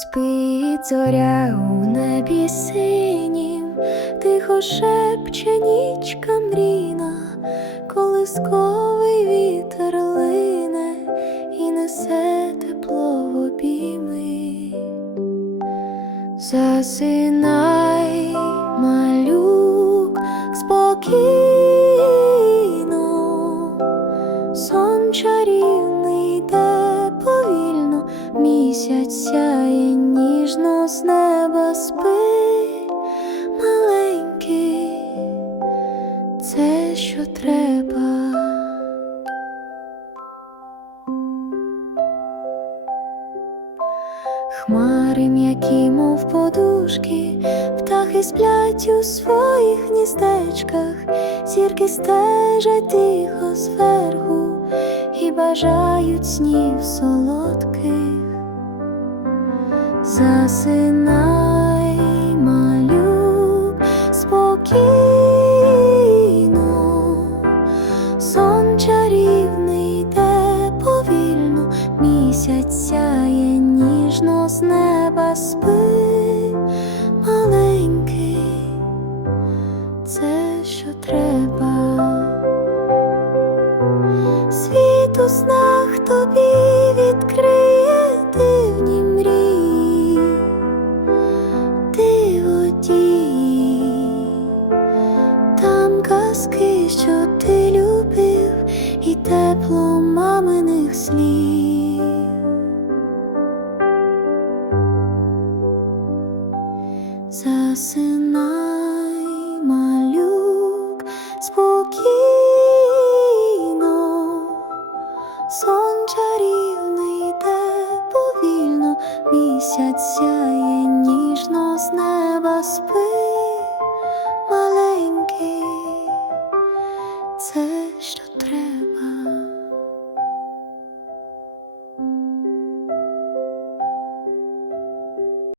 Спить зоря у небі синім, тихо шепче нічка мріна, колисковий вітер лине і несе тепло в обійми. Засинай, малюк, спокійно, сон чарівний йде повільно, місяць сяє ніжно з неба спи, маленький, це що треба. Хмари м'які, мов подушки, птахи сплять у своїх гніздечках, зірки стежать тихо зверху і бажають снів солодких. Засинай, малюк, спокійно, сон чарівний повільно, місяць сяє ніжно з неба спи, казки, що ти любив, і тепло маминих слів. Засинай, малюк, спокійно, сон чарівний йде повільно, місяць сяє ніжно з неба спи, Säg då trä